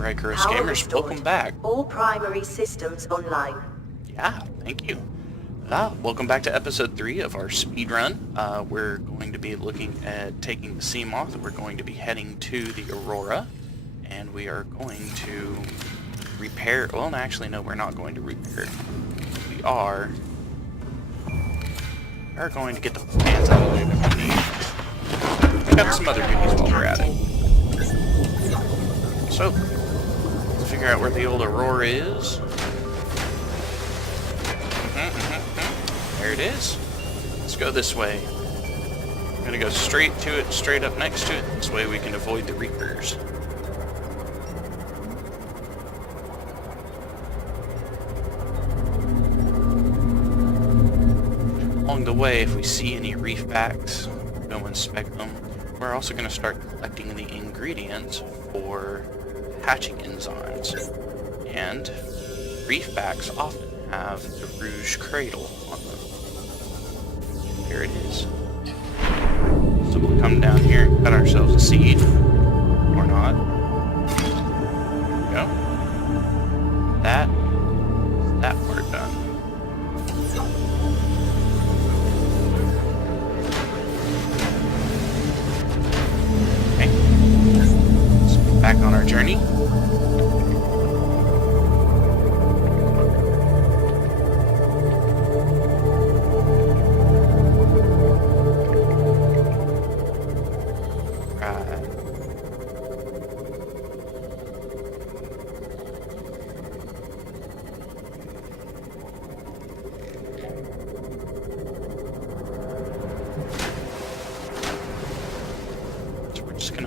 Rykros Power gamers, restored. welcome back. All primary systems online. Yeah, thank you. Welcome back to episode 3 of our speed run. We're going to be looking at taking the Seamoth. We're going to be heading to the Aurora, and we are going to repair. Well, actually, no, we're not going to repair. We are going to get the plans out of the way that we need. We got some other goodies while we're at it. So, let's figure out where the old Aurora is. There it is. Let's go this way. I'm gonna go straight to it, straight up next to it. This way we can avoid the Reapers. Along the way, if we see any reef backs, go inspect them. We're also gonna start collecting the ingredients for hatching enzymes. And reef backs often have the rouge cradle on them. Here it is. So we'll come down here and cut ourselves a seed. Or not. There we go. That part done. Okay. Let's get back on our journey.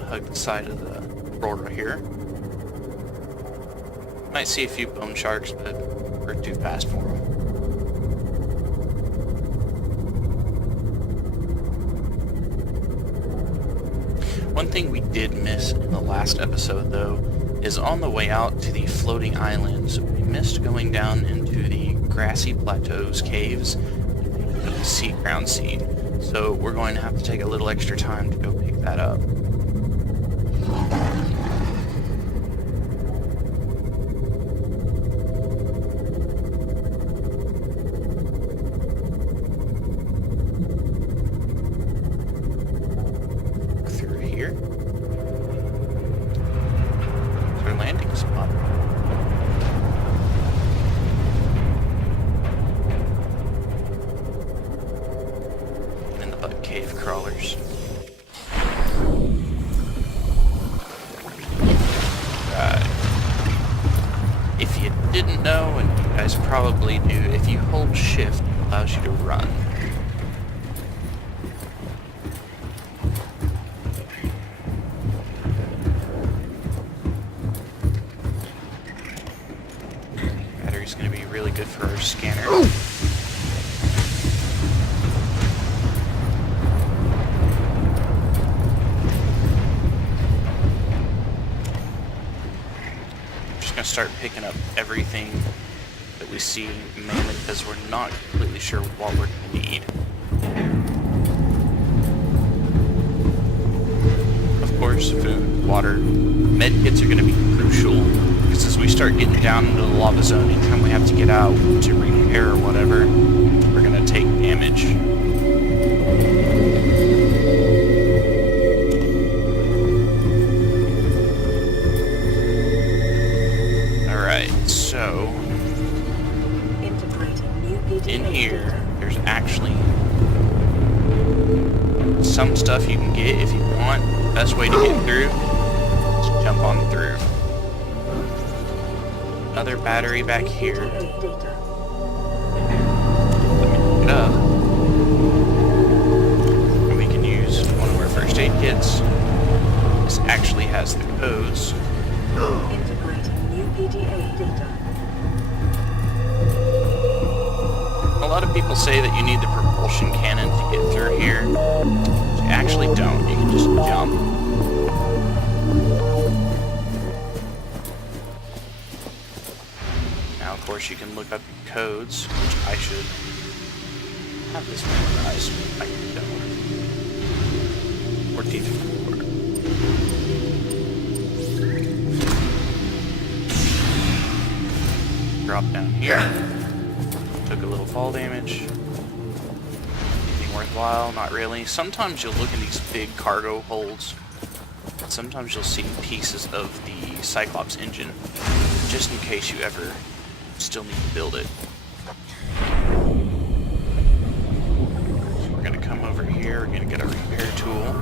Hug the side of the Aurora here. Might see a few bone sharks, but we're too fast for them. One thing we did miss in the last episode, though, is on the way out to the floating islands, we missed going down into the grassy plateaus caves of the sea ground seed. So we're going to have to take a little extra time to go pick that up. Didn't know, and you guys probably do, if you hold shift, it allows you to run. Battery's going to be really good for our scanner. Ooh. Start picking up everything that we see, mainly because we're not completely sure what we're going to need. Of course, food, water, med kits are going to be crucial, because as we start getting down into the lava zone, anytime we have to get out to repair or whatever, we're going to take damage. So, in here, there's actually some stuff you can get if you want. The best way to get through is jump on through. Another battery back here. Let me pick it up. And we can use one of our first aid kits. This actually has the codes. A lot of people say that you need the propulsion cannon to get through here. You actually don't. You can just jump. Now, of course, you can look up your codes, which I should have this memorized. I don't. 14 to 4. drop down here. Took a little fall damage. Anything worthwhile? Not really. Sometimes you'll look in these big cargo holds. Sometimes you'll see pieces of the Cyclops engine, just in case you ever still need to build it. So we're going to come over here, we're going to get a repair tool.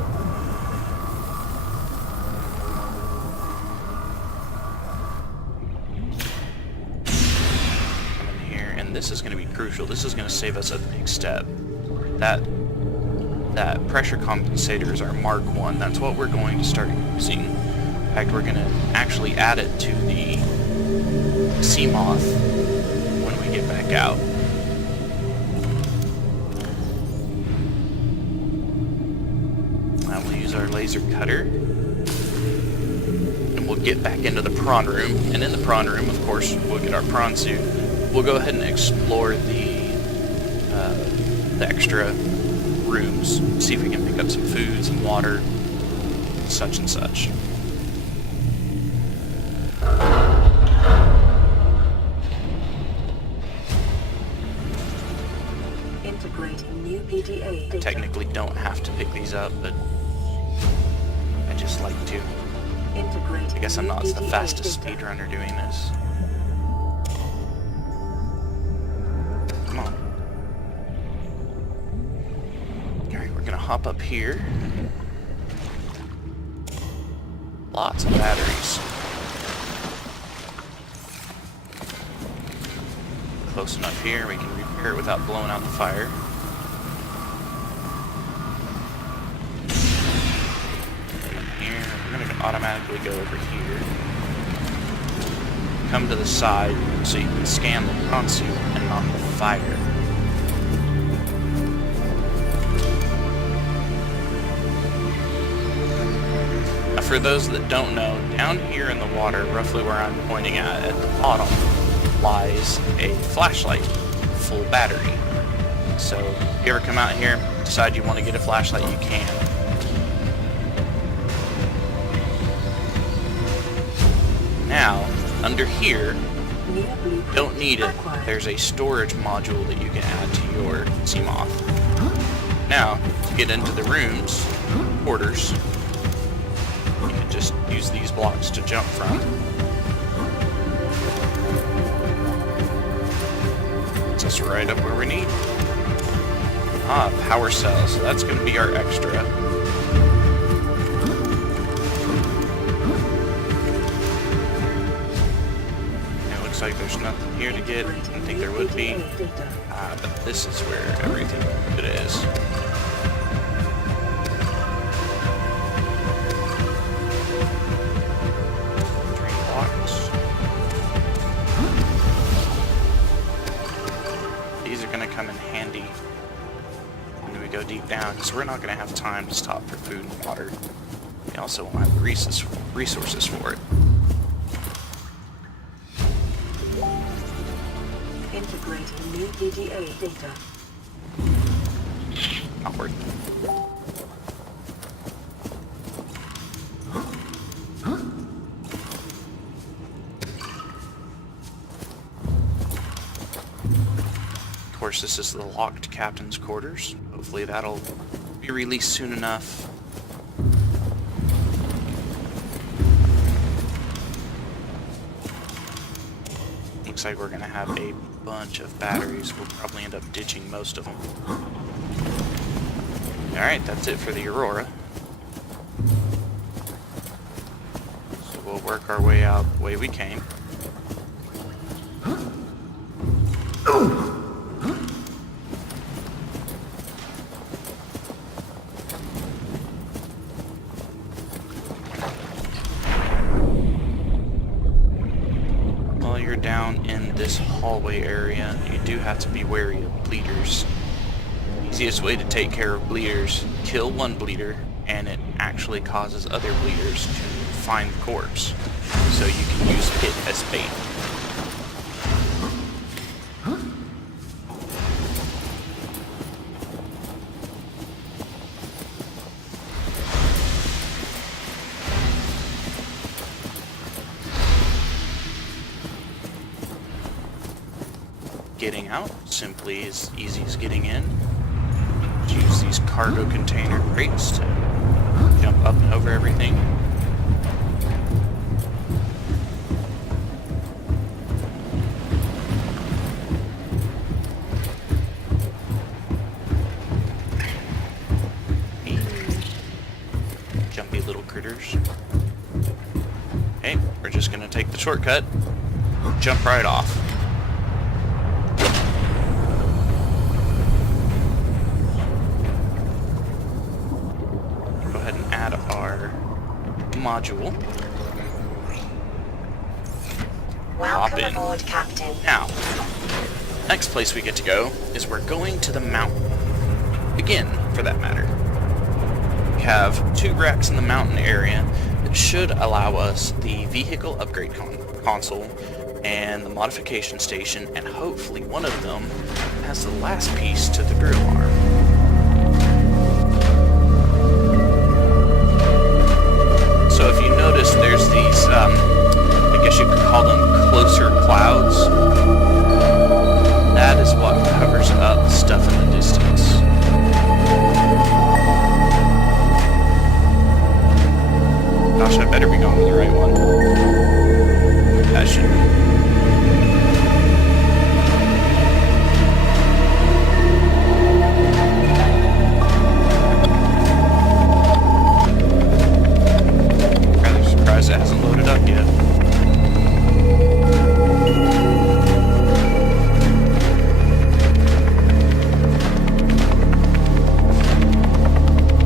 Come in here, and this is going to be crucial. This is going to save us a big step. That pressure compensator is our Mark 1. That's what we're going to start using. In fact, we're going to actually add it to the Seamoth when we get back out. Now we'll use our laser cutter. And we'll get back into the prawn room. And in the prawn room, of course, we'll get our prawn suit. We'll go ahead and explore the extra rooms, see if we can pick up some food, some water, such and such. Integrating new PDA data. Technically don't have to pick these up, but I just like to. I guess I'm not the fastest speedrunner doing this. Come on. Alright, we're gonna hop up here. Lots of batteries. Close enough here, we can repair it without blowing out the fire. Here, we're gonna automatically go over here. Come to the side so you can scan the prawn suit and not the fire. Now, for those that don't know, down here in the water, roughly where I'm pointing at the bottom, lies a flashlight, full battery. So if you ever come out here, decide you want to get a flashlight, you can. Now, under here, don't need it. There's a storage module that you can add to your Seamoth. Now, to get into the rooms, quarters, you can just use these blocks to jump from. Puts us right up where we need. Ah, power cell, so that's going to be our extra. Like there's nothing here to get. I didn't think there would be. But this is where everything good is. Drain blocks. These are going to come in handy when we go deep down, because we're not going to have time to stop for food and water. We also won't have the resources for it. Integrating new PDA data. Not working. Of course, this is the locked captain's quarters. Hopefully that'll be released soon enough. Looks like we're going to have a bunch of batteries. We'll probably end up ditching most of them. Alright, that's it for the Aurora. So we'll work our way out the way we came. Down in this hallway area, you do have to be wary of bleeders. The easiest way to take care of bleeders, kill one bleeder, and it actually causes other bleeders to find the corpse. So you can use it as bait. getting out simply as easy as getting in. Just use these cargo container crates to jump up and over everything. Jumpy little critters. Okay, we're just gonna take the shortcut, jump right off. Go ahead and add our module. Hop Welcome in. aboard, Captain. Now, next place we get to go is we're going to the mountain. Again, for that matter. We have 2 racks in the mountain area that should allow us the vehicle upgrade console and the modification station, and hopefully one of them has the last piece to the drill arm. So if you notice, there's these, I guess you could call them closer clouds. That is what covers up stuff in the distance. Gosh, I better be going to the right one. That should be. Rather surprised it hasn't loaded up yet.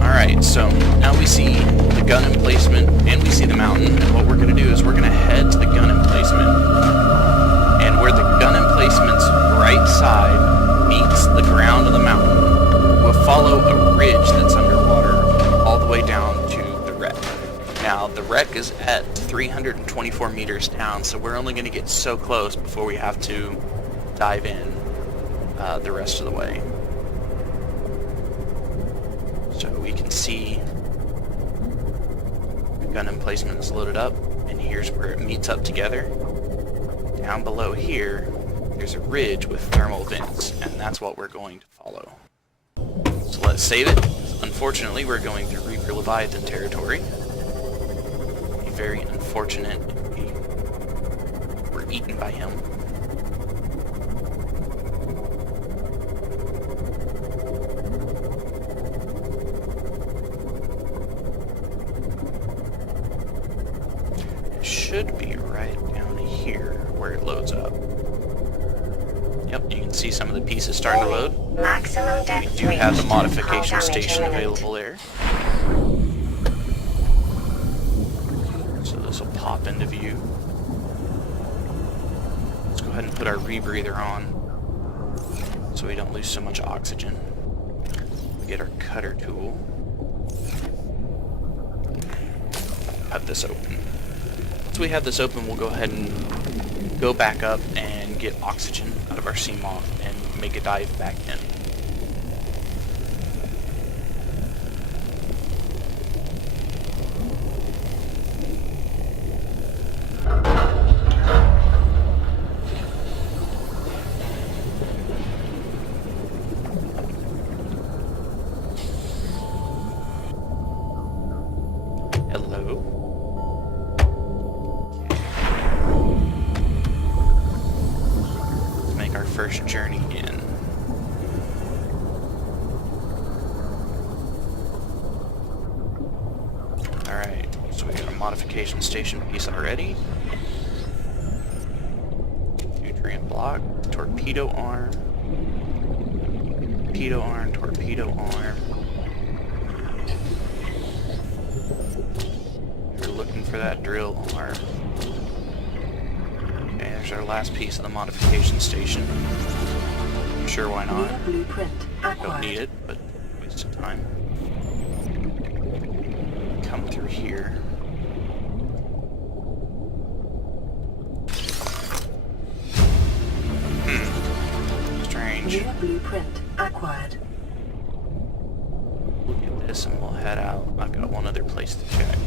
Alright, so now we see the gun emplacement and we see the mountain, and what we're going to do is we're going to head to the gun emplacement, and where the gun emplacement's right side meets the ground of the mountain, we'll follow a ridge that's underwater all the way down to the wreck. Now the wreck is at 324 meters down, so we're only going to get so close before we have to dive in the rest of the way. So we can see the gun emplacement is loaded up, and here's where it meets up together. Down below here, there's a ridge with thermal vents, and that's what we're going to follow. So let's save it. Unfortunately, we're going through Reaper Leviathan territory. Very unfortunate. We're eaten by him. Should be right down here where it loads up. Yep, you can see some of the pieces starting to load. Maximum We depth do have the reached. modification Hull damage station imminent. available there. So this will pop into view. Let's go ahead and put our rebreather on so we don't lose so much oxygen. We get our cutter tool. Cut this open. Once we have this open, we'll go ahead and go back up and get oxygen out of our Seamoth and make a dive back in. Hello. Our first journey in. Alright, so we got a modification station piece already. Nutrient block, torpedo arm, torpedo arm. We're looking for that drill arm. There's our last piece of the modification station. Sure, why not? Blueprint Don't acquired. need it, but waste of time. Come through here. Strange. New blueprint acquired. Look at this and we'll head out. I've got one other place to check.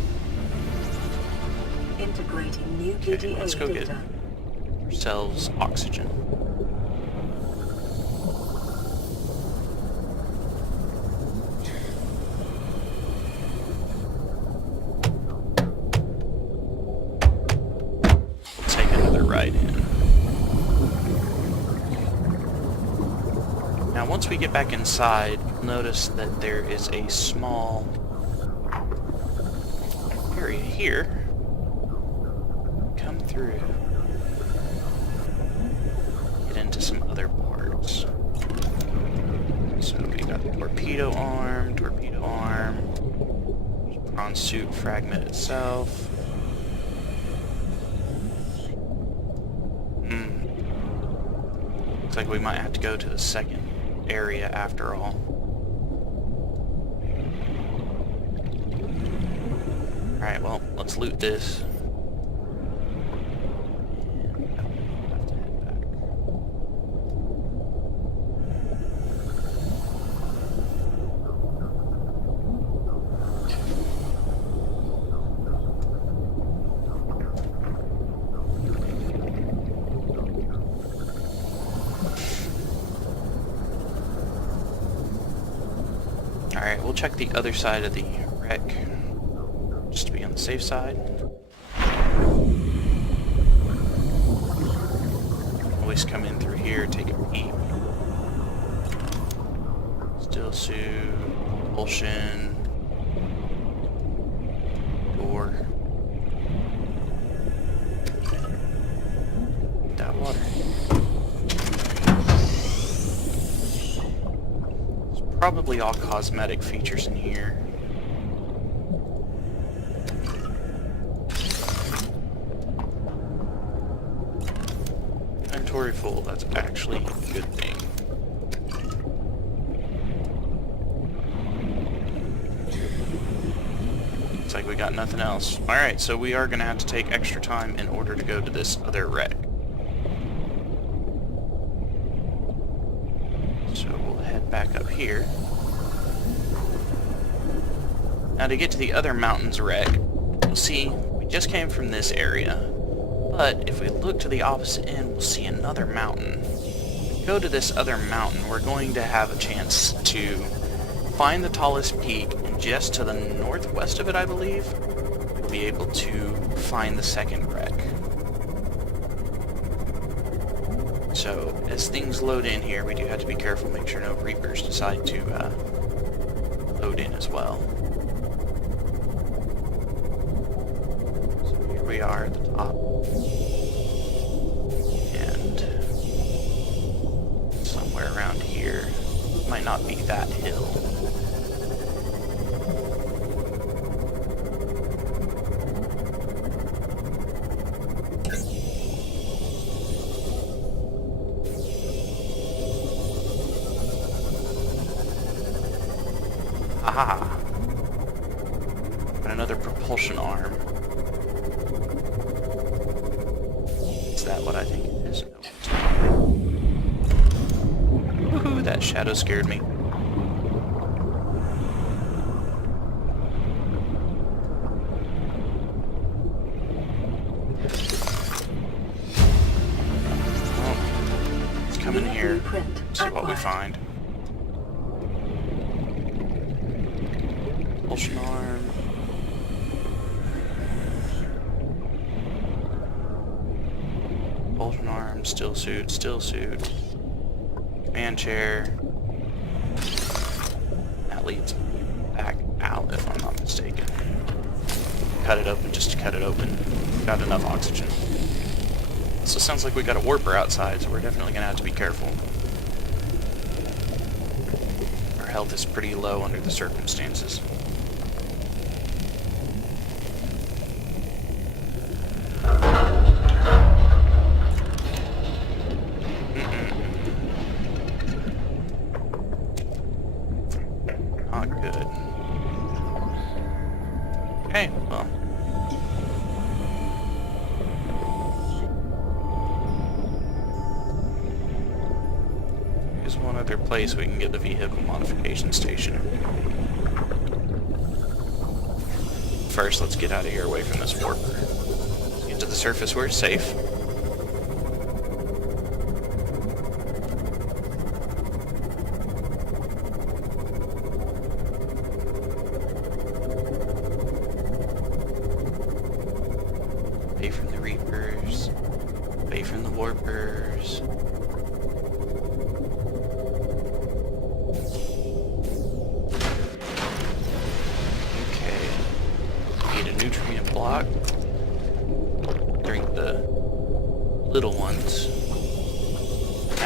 Integrating new Okay, PDA let's go get data. ourselves oxygen. Now once we get back inside, you'll notice that there is a small area here. Come through. Get into some other parts. So we got the torpedo arm, prawn suit fragment itself. Looks like we might have to go to the second area after all. Alright, well, let's loot this. Alright, we'll check the other side of the wreck, just to be on the safe side. Always come in through here, take a peek. Still suit, propulsion, door. That water. Probably all cosmetic features in here. Inventory full, that's actually a good thing. Looks like we got nothing else. Alright, so we are going to have to take extra time in order to go to this other wreck. Back up here. Now to get to the other mountains wreck, you'll see we just came from this area, but if we look to the opposite end, we'll see another mountain. Go to this other mountain, we're going to have a chance to find the tallest peak, and just to the northwest of it, I believe, we'll be able to find the second wreck. So, as things load in here, we do have to be careful, make sure no Reapers decide to load in as well. So here we are at the top. And somewhere around here, might not be that hill. Aha! And another propulsion arm. Is that what I think it is? No, it's not. Woohoo! That shadow scared me. Well, let's come in here, see what we find. Propulsion arm. Propulsion arm, still suit, command chair. That leads back out, if I'm not mistaken. Cut it open just to cut it open. Got enough oxygen. So it sounds like we got a warper outside, so we're definitely gonna have to be careful. Our health is pretty low under the circumstances. Not good. Okay, well. Here's one other place we can get the vehicle modification station. First, let's get out of here away from this warper. Get to the surface where it's safe. Away from the Reapers, away from the warpers.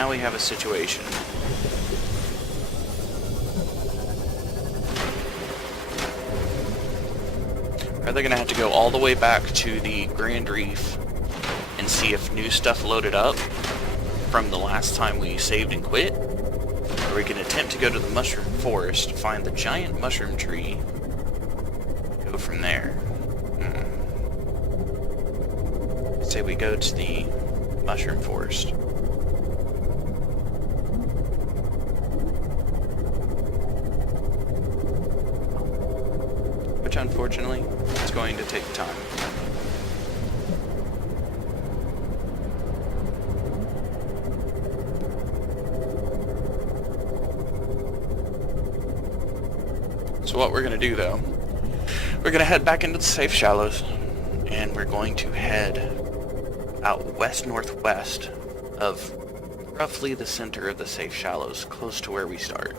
now we have a situation. We're either gonna have to go all the way back to the Grand Reef and see if new stuff loaded up from the last time we saved and quit, or we can attempt to go to the mushroom forest, find the giant mushroom tree, go from there. Say we go to the mushroom forest. Which unfortunately is going to take time. So what we're going to do though, we're going to head back into the safe shallows, and we're going to head out west-northwest of roughly the center of the safe shallows, close to where we start.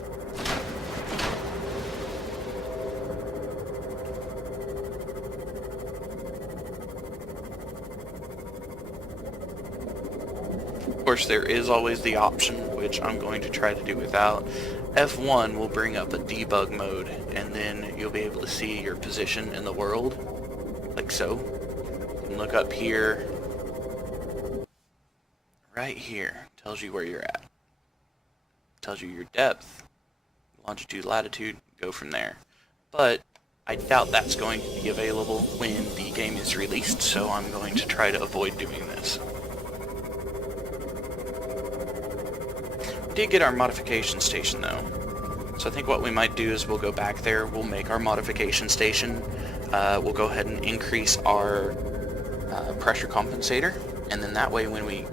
Of course, there is always the option, which I'm going to try to do without. F1 will bring up a debug mode, and then you'll be able to see your position in the world, like so. You can look up here. Right here tells you where you're at. Tells you your depth, longitude, latitude, go from there. But I doubt that's going to be available when the game is released, so I'm going to try to avoid doing this. We did get our modification station though, so I think what we might do is we'll go back there, we'll make our modification station, we'll go ahead and increase our pressure compensator, and then that way when we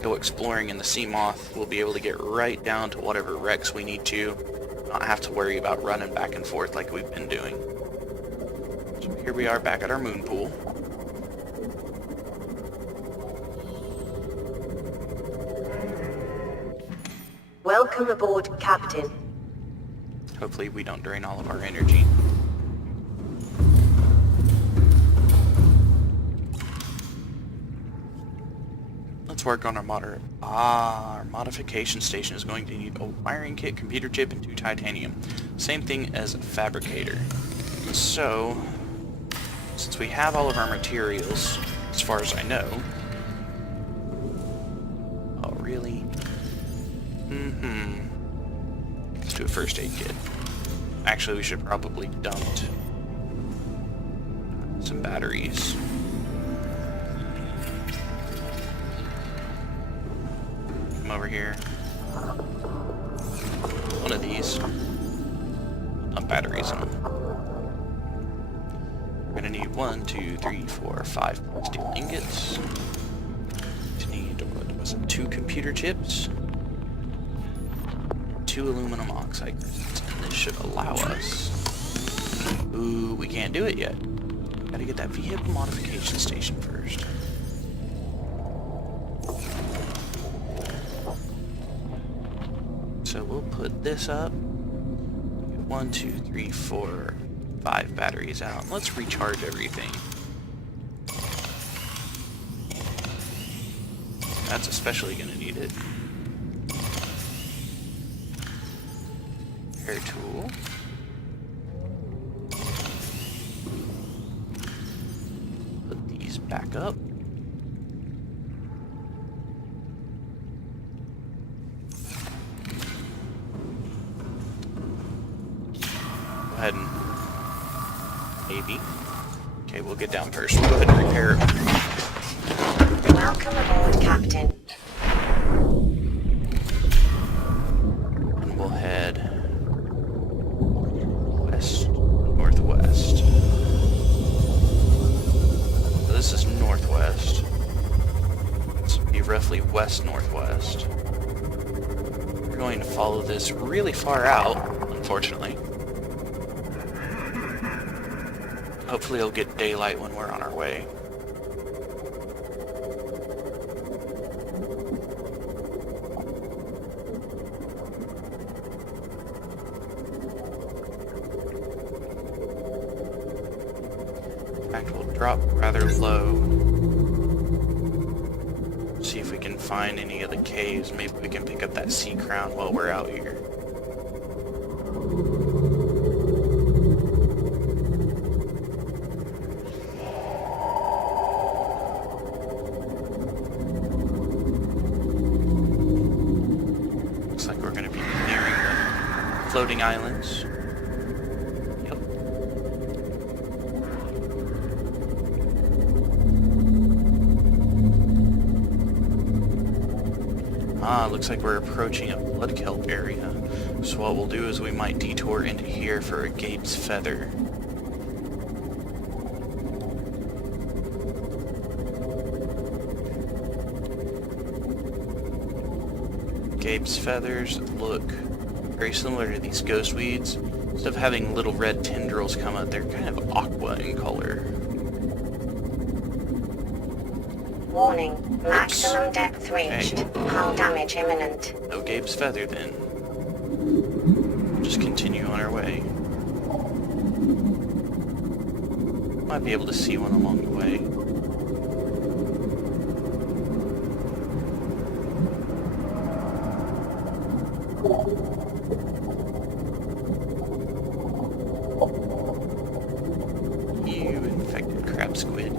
go exploring in the sea moth, we'll be able to get right down to whatever wrecks we need to, not have to worry about running back and forth like we've been doing. So here we are back at our moon pool. Welcome aboard, Captain. Hopefully we don't drain all of our energy. Let's work on our modification station is going to need a wiring kit, computer chip, and 2 titanium. Same thing as a fabricator. So, since we have all of our materials, as far as I know... Oh, really? Let's do a first aid kit. Actually, we should probably dump some batteries. Come over here. One of these. Dump batteries in them. We're gonna need 1, 2, 3, 4, 5 steel ingots. We need, what was it, 2 computer chips. 2 aluminum oxide crystals, and this should allow us... Ooh, we can't do it yet. Gotta get that vehicle modification station first. So we'll put this up. 1, 2, 3, 4, 5 batteries out. Let's recharge everything. That's especially gonna need it. Air tool. Put these back up. Go ahead and maybe. Okay, we'll get down first. We'll go ahead and repair it. Welcome aboard, Captain. And we'll head northwest. So this is northwest. This would be roughly west-northwest. We're going to follow this really far out, unfortunately. Hopefully it'll get daylight when we're on our way. In fact, we'll drop rather low. See if we can find any of the caves. Maybe we can pick up that sea crown while we're out here. Looks like we're going to be nearing the floating islands. Yep. Looks like we're approaching a blood kelp area. So what we'll do is we might detour into here for a Gabe's feather. Gabe's feathers look very similar to these ghost weeds. Instead of having little red tendrils come out, they're kind of aqua in color. Warning, maximum depth reached. Okay. Hull damage imminent. No Gabe's feather then. Just continue on our way. Might be able to see one along the way. You infected crab squid.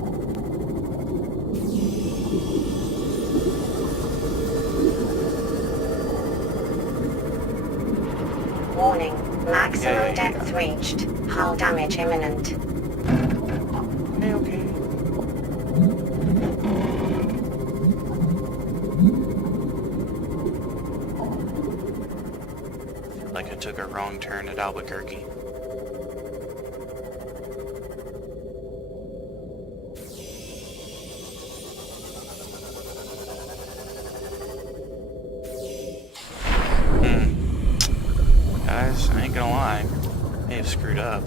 Warning, maximum depth reached. Hull damage imminent. Okay. Feel like I took a wrong turn at Albuquerque. Guys, I ain't gonna lie. I may have screwed up.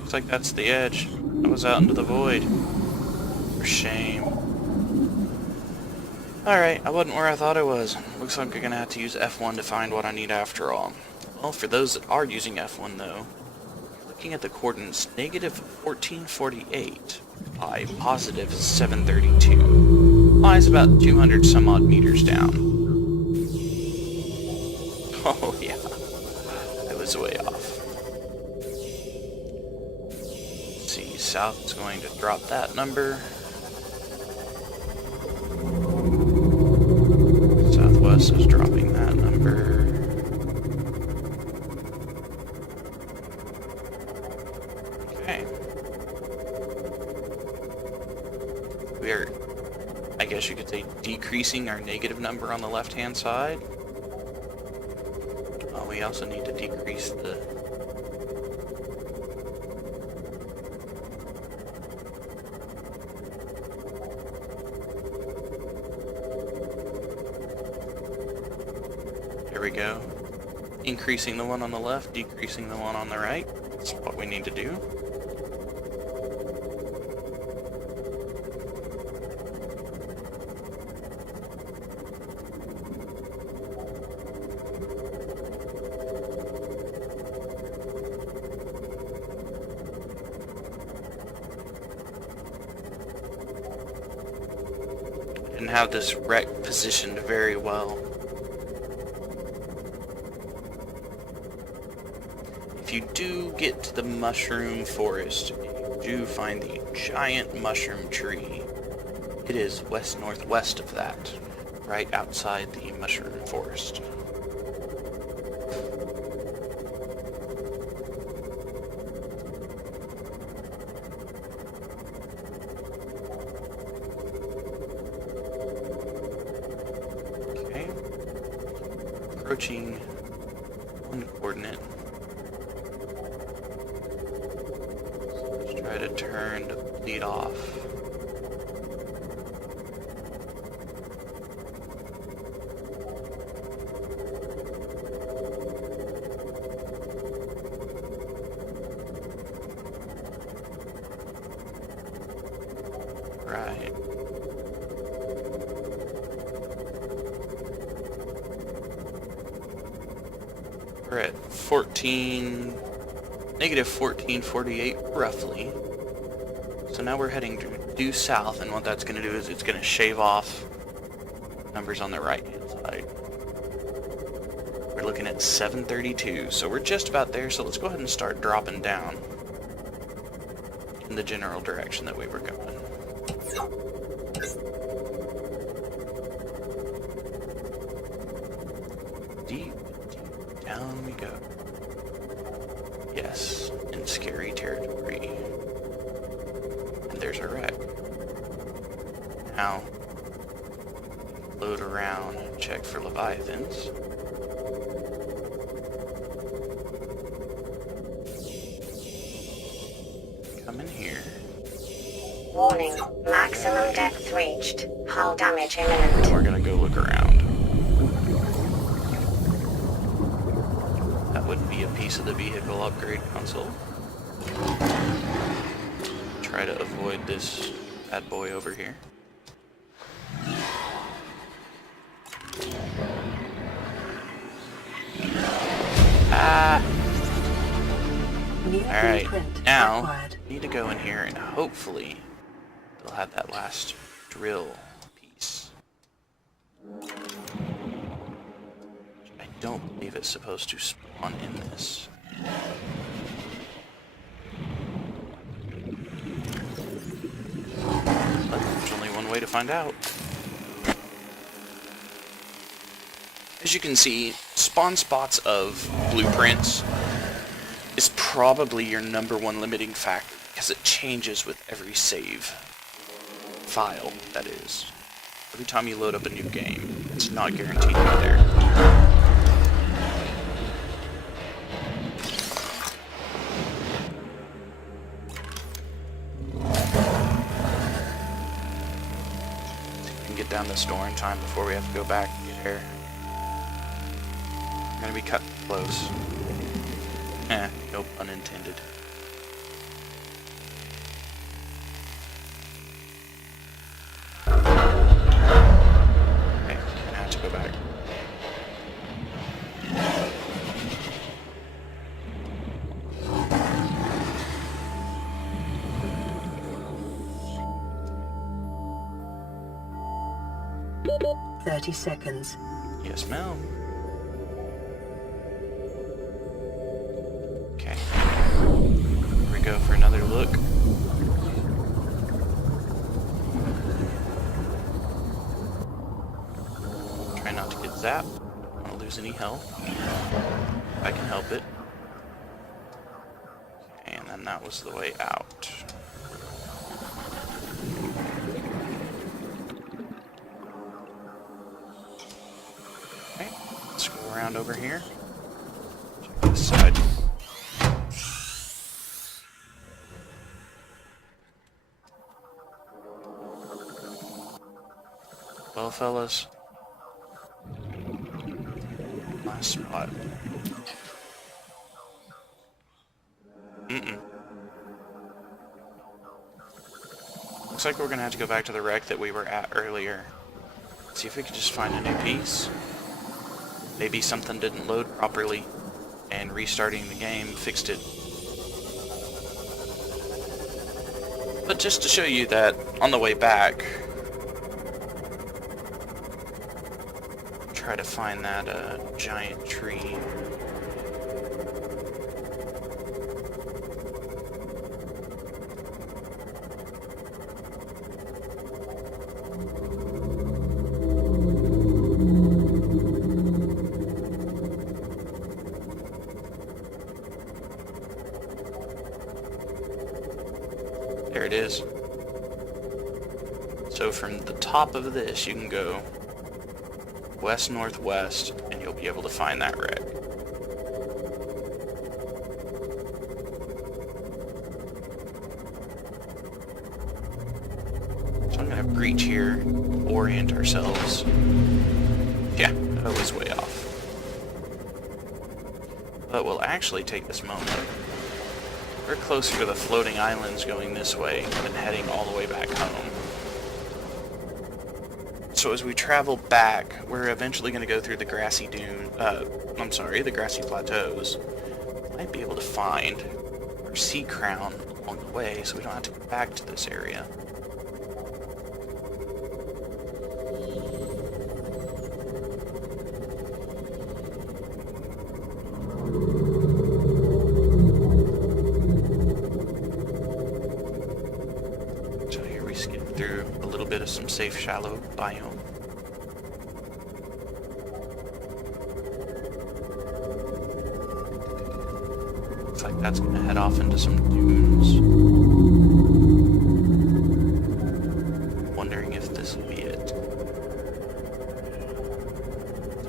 Looks like that's the edge. I was out into the void. For shame. Alright, I wasn't where I thought I was. Looks like I'm gonna have to use F1 to find what I need after all. Well, for those that are using F1 though, looking at the coordinates negative 1448 by positive 732 lies about 200 some odd meters down. Oh yeah, I was way off. Let's see, south is going to drop that number. Southwest is dropping that number. Okay. We are, I guess you could say, decreasing our negative number on the left-hand side. We also need to decrease the There we go. Increasing the one on the left, decreasing the one on the right. That's what we need to do. Didn't have this wreck positioned very well. If you do get to the mushroom forest, you do find the giant mushroom tree. It is west-northwest of that, right outside the mushroom forest. Okay. Approaching one coordinate. Try to turn to bleed off. Right. We're at 14, negative 1448 roughly. So now we're heading due south, and what that's going to do is it's going to shave off numbers on the right hand side. We're looking at 732, so we're just about there, so let's go ahead and start dropping down in the general direction that we were going. Deep down we go. Yes, in scary territory. And there's a wreck. Now, load around and check for leviathans. Come in here. Warning, maximum depth reached. Hull damage imminent. We're gonna go look around. That would be a piece of the vehicle upgrade console. Try to avoid this bad boy over here. Ah! Alright, now, need to go in here and hopefully they'll have that last drill piece. I don't believe it's supposed to spawn in this. But there's only one way to find out. As you can see, spawn spots of blueprints is probably your #1 limiting factor, because it changes with every save file, that is. Every time you load up a new game, it's not guaranteed to be there. We can get down this door in time before we have to go back and get air. We're gonna be cut close. Nope, unintended. Okay, gonna have to go back. "30 seconds. Yes, ma'am. Okay. Here we go for another look. Try not to get zapped. Don't want to lose any health. If I can help it. Okay, and then that was the way out. Okay, let's go around over here. Check this side. Well, fellas, last spot. Looks like we're gonna have to go back to the wreck that we were at earlier. See if we can just find a new piece. Maybe something didn't load properly, and restarting the game fixed it. But just to show you that on the way back, try to find that giant tree. There it is. So from the top of this, you can go west-northwest, and you'll be able to find that wreck. So I'm going to breach here, orient ourselves. Yeah, I was way off. But we'll actually take this moment. We're closer to the floating islands going this way than heading all the way back home. It's So as we travel back, we're eventually going to go through the grassy the grassy plateaus. Might be able to find our sea crown along the way, so we don't have to go back to this area. So here we skip through a little bit of some safe, shallow biome. Looks like that's going to head off into some dunes. Wondering if this will be it.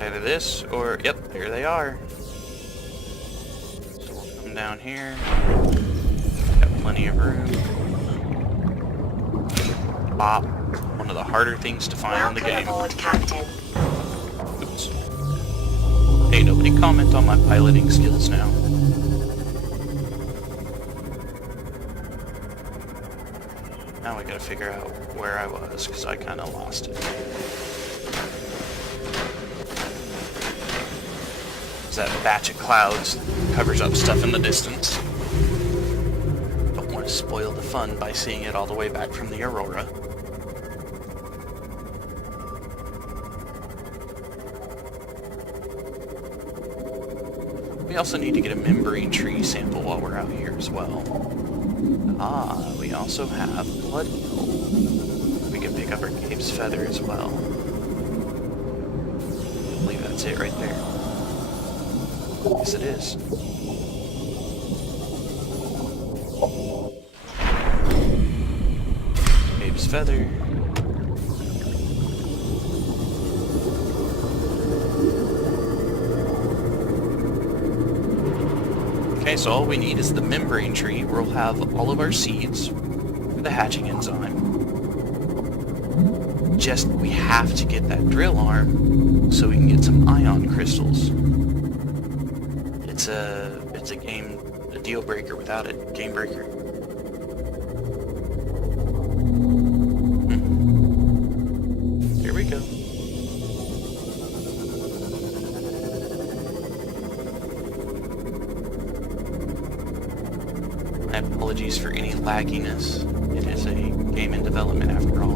Either this or, yep, there they are. So we'll come down here. Got plenty of room. Bop. One of the harder things to find in the game. Welcome aboard, Captain. Oops. Hey, nobody comment on my piloting skills now. Now I gotta figure out where I was, because I kinda lost it. That batch of clouds covers up stuff in the distance. Don't want to spoil the fun by seeing it all the way back from the aurora. We also need to get a membrane tree sample while we're out here as well. Ah, we also have blood meal. We can pick up our Gabe's feather as well. I believe that's it right there. Yes, it is. Gabe's feather. Okay, so all we need is the membrane tree, where we'll have all of our seeds for the hatching enzyme. Just, we have to get that drill arm so we can get some ion crystals. It's a deal breaker without it. Game breaker. Here we go. My apologies for any lagginess. It is a game in development after all.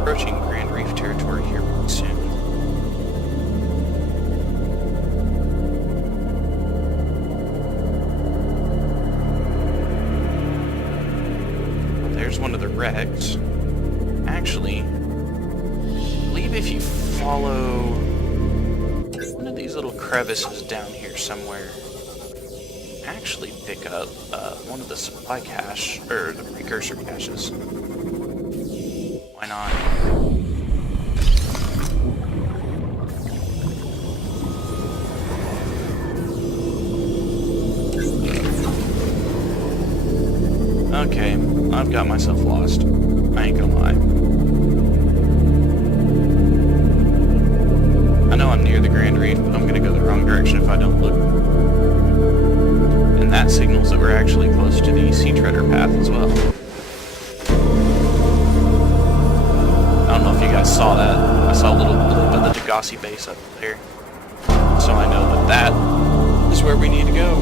Approaching Grand Reef territory here soon. Well, there's one of the wrecks. Actually, I believe if you follow one of these little crevices down here somewhere, you actually pick up one of the supply cache, or the precursor caches. Why not? Okay, I've got myself lost. I ain't gonna lie. I know I'm near the Grand Reef, but I'm gonna go the wrong direction if I don't look. And that signals that we're actually close to the Sea Treader path as well. I saw that. I saw a little blip of the Degassi base up there. So I know that that is where we need to go.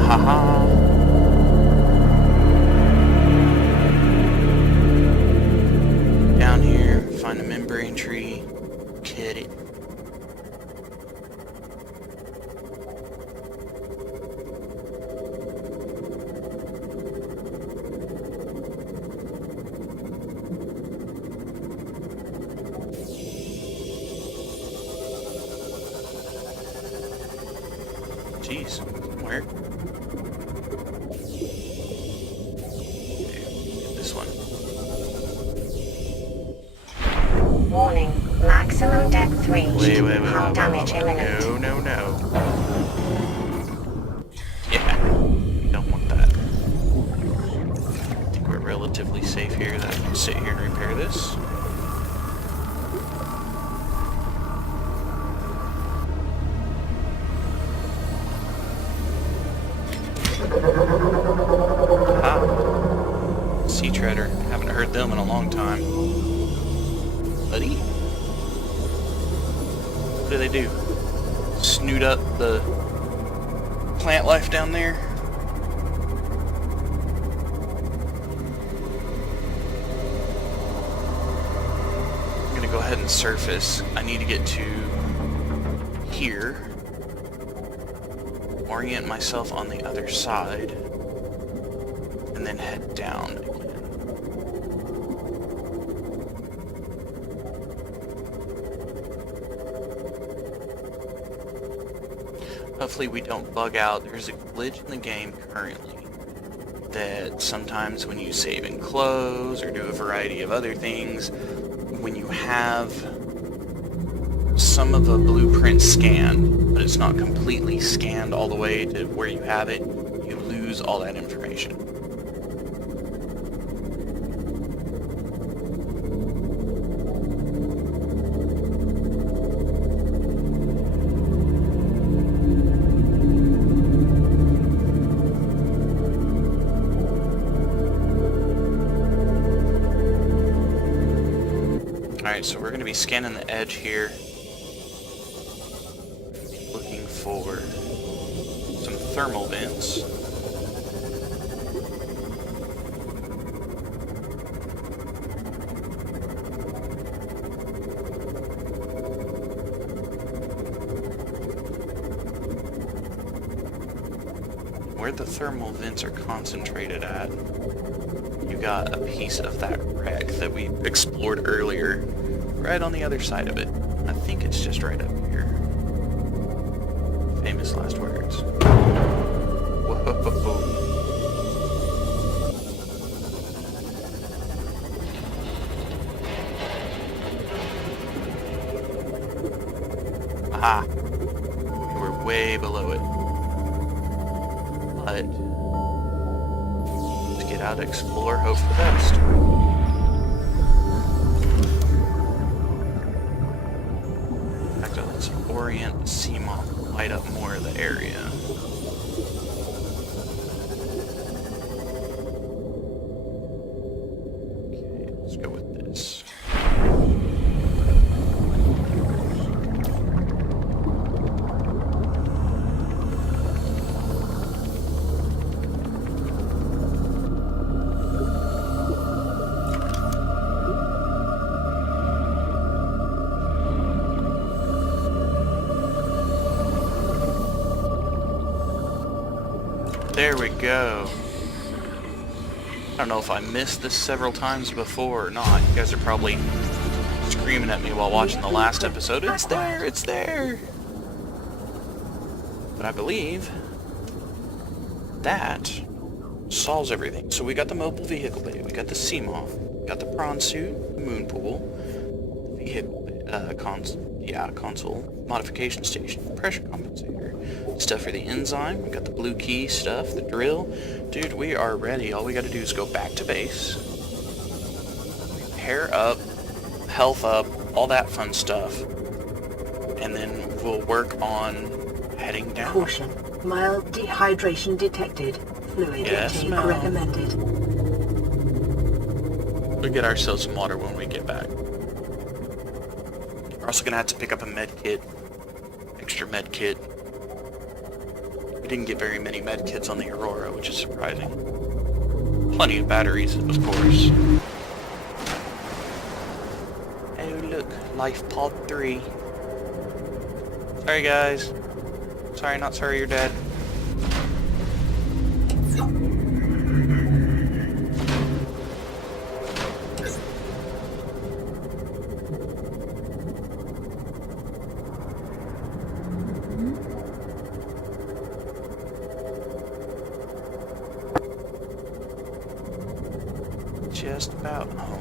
Haha. Down here, find a membrane tree, hit it. Jeez, where? Okay, get this one. Warning, maximum depth reached. Wait. Hull damage imminent. No. here that I can sit here and repair this. Ah, sea treader. Haven't heard them in a long time. Buddy? What do they do? Snoot up the plant life down there? I'm gonna go ahead and surface. I need to get to here. Orient myself on the other side. And then head down again. Hopefully we don't bug out. There's a glitch in the game currently that sometimes when you save and close or do a variety of other things, when you have some of a blueprint scanned, but it's not completely scanned all the way to where you have it, you lose all that information. Alright, so we're going to be scanning the edge here, looking for some thermal vents. Where the thermal vents are concentrated at, you got a piece of that wreck that we explored earlier, right on the other side of it. I think it's just right up here. Famous last words. Whoa. Aha! We were way below it. But let's get out, explore, hope for the best. In fact, let's orient the CMOP, light up more of the area. Okay, let's go with this. There we go. I don't know if I missed this several times before or not. You guys are probably screaming at me while watching the last episode. It's there! It's there! But I believe that solves everything. So we got the mobile vehicle bay, we got the CMOF, we got the prawn suit, the moon pool, the vehicle bay, console, modification station, pressure compensator, stuff for the enzyme, we got the blue key stuff, the drill. Dude, we are ready. All we gotta do is go back to base, repair up, health up, all that fun stuff, and then we'll work on heading down. Caution. Mild dehydration detected. Fluid intake recommended. We'll get ourselves some water when we get back. We're also gonna have to pick up a med kit. Extra med kit. We didn't get very many med kits on the Aurora, which is surprising. Plenty of batteries, of course. Oh look, Life Pod 3. Sorry guys. Sorry, not sorry you're dead. Just about home.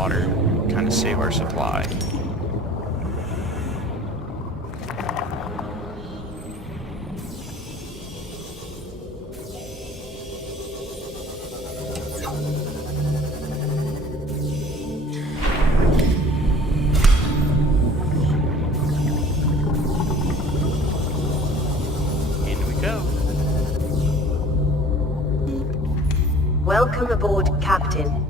water, kind of save our supply. Welcome aboard, Captain.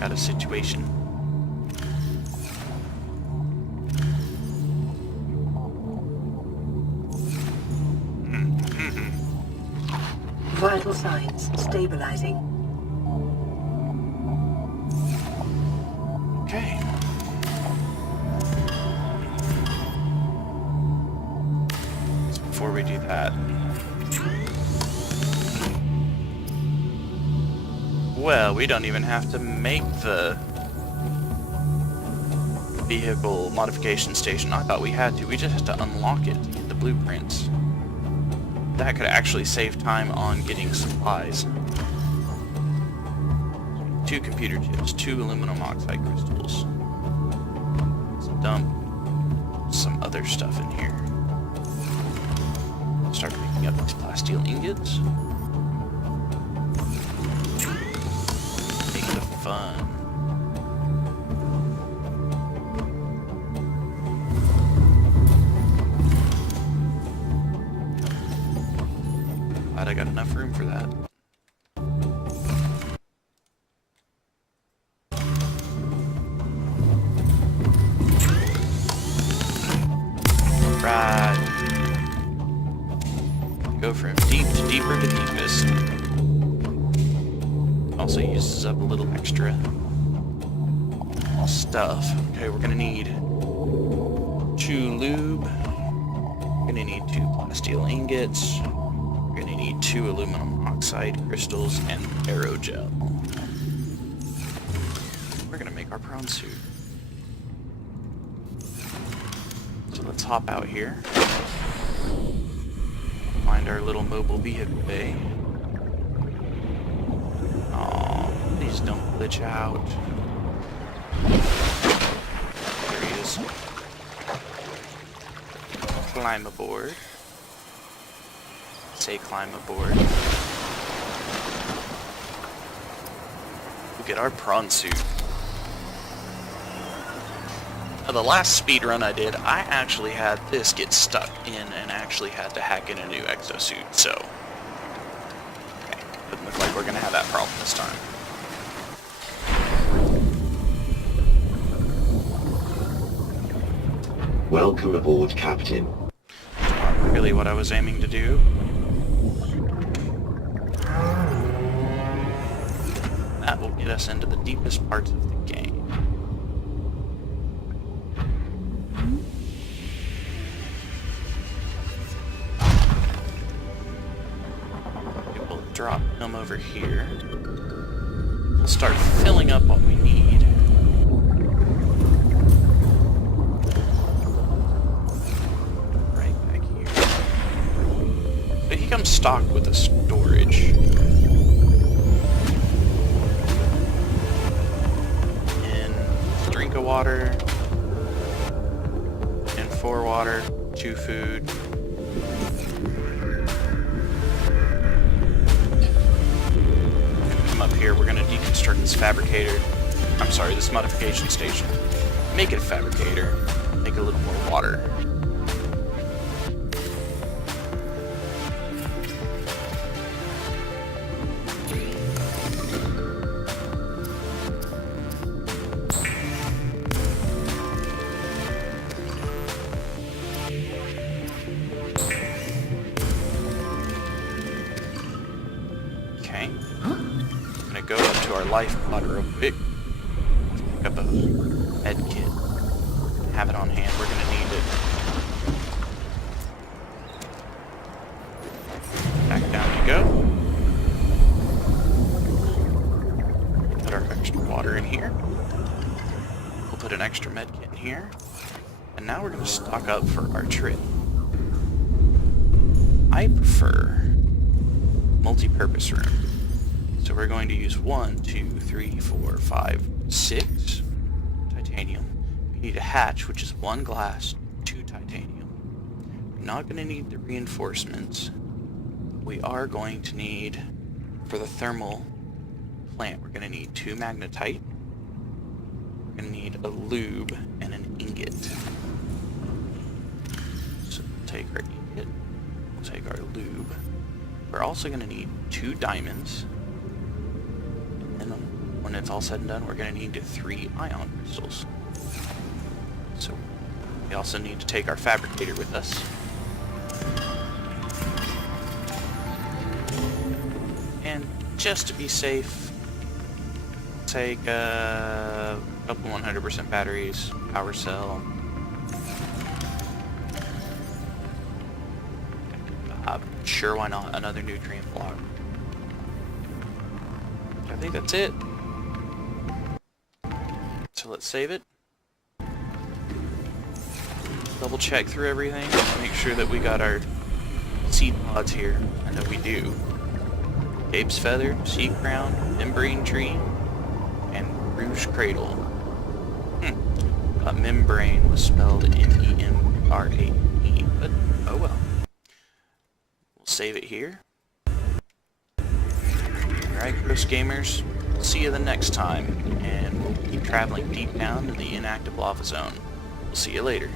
Got a situation. Vital signs stabilizing. Okay. Before we do that, well, we don't even have to make the vehicle modification station. I thought we had to. We just have to unlock it to get the blueprints. That could actually save time on getting supplies. 2 computer chips, 2 aluminum oxide crystals. Let's dump some other stuff in here. Start picking up these plasteel ingots. Make it fun. Glad I got enough room for that. Right. Go from deep to deeper to deepest. Also uses up a little extra stuff. Okay, we're gonna need 2 lube. We're gonna need 2 plasteel ingots. We're gonna need 2 aluminum oxide crystals and aerogel. We're gonna make our prawn suit. So let's hop out here. Find our little mobile vehicle bay. Oh, please don't glitch out. There he is. Climb aboard. Say climb aboard. We'll get our prawn suit. Now, the last speed run I did, I actually had this get stuck in and actually had to hack in a new exosuit, so... Okay, doesn't look like we're gonna have that problem this time. Welcome aboard, Captain. Not really what I was aiming to do. That will get us into the deepest parts of the game. Drop him over here. We'll start filling up what we need. Right back here. But he comes stocked with a storage. In drink of water. In 4 water, 2 food. Up here, we're going to deconstruct this fabricator. I'm sorry, this modification station. Make it a fabricator. Make a little more water. Okay. Go up to our life pod real quick. Pick up a med kit. Have it on hand. We're gonna need it. Back down you go. Put our extra water in here. We'll put an extra med kit in here. And now we're gonna stock up for our trip. I prefer multi-purpose room. So we're going to use 1, 2, 3, 4, 5, 6 titanium. We need a hatch, which is 1 glass, 2 titanium. We're not going to need the reinforcements. We are going to need, for the thermal plant, we're going to need 2 magnetite. We're going to need a lube and an ingot. So we'll take our ingot, we'll take our lube. We're also going to need 2 diamonds. And then when it's all said and done, we're going to need 3 ion crystals. So we also need to take our fabricator with us. And just to be safe, take a couple 100% batteries, power cell. Sure, why not? Another nutrient block. I think that's it. So let's save it. Double check through everything. Make sure that we got our seed pods here. I know we do. Ape's feather, seed crown, membrane tree, and rouge cradle. Membrane was spelled M-E-M-R-A-E, but oh well. We'll save it here. Rykros gamers, see you the next time, and we'll keep traveling deep down to the inactive lava zone. We'll see you later.